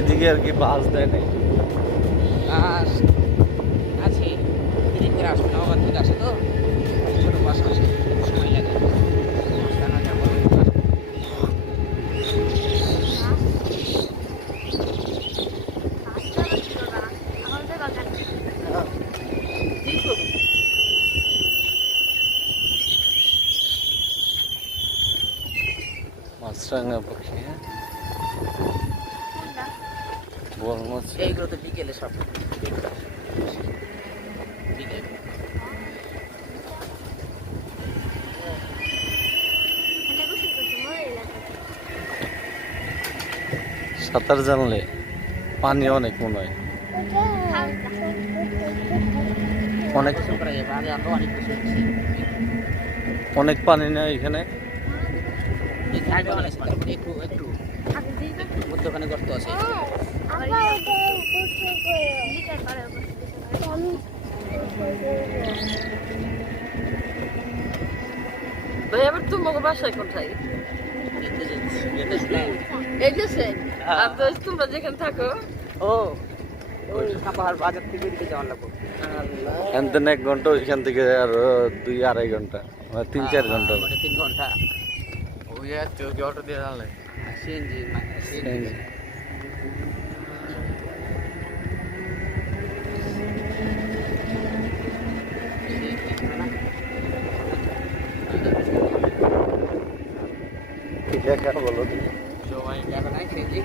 এদিকে আর কি বাস দেয় নাই। বাস আছে, দেরি করে আসবে, নওগাঁ থেকে আসে তো, ছোটো বাস আসে, সময় লাগে। মাছরাঙা পাখি, হ্যাঁ বল মাছ। এইগুলো তো বিকেলে সব বিকেল। সাঁতার জানলে পানি অনেক মনে হয়, অনেক করা যাবে, আগে আমরা অনেক কিছু হচ্ছি। অনেক পানি না এখানে। এই সাইডে অনেক পানি, একটু একটু একটু মধ্যখানে গর্ত আছে। ভাই আবার তোমাকে বাসায় কোথায়? এই যে সে আর তো তোমরা যেখানে থাকো। ও ওই পাহাড় বাজার থেকে এদিকে যাওয়ার লাগবে। এখান 1 ঘন্টা, ওইখান থেকে আর 2-2.5 ঘন্টা, 3-4 ঘন্টা। 3 ঘন্টা। ওই অটো দিয়ে জানলে সিএনজি সিএনজি দেখা বলো। সবাই যাবে না সিএনজি।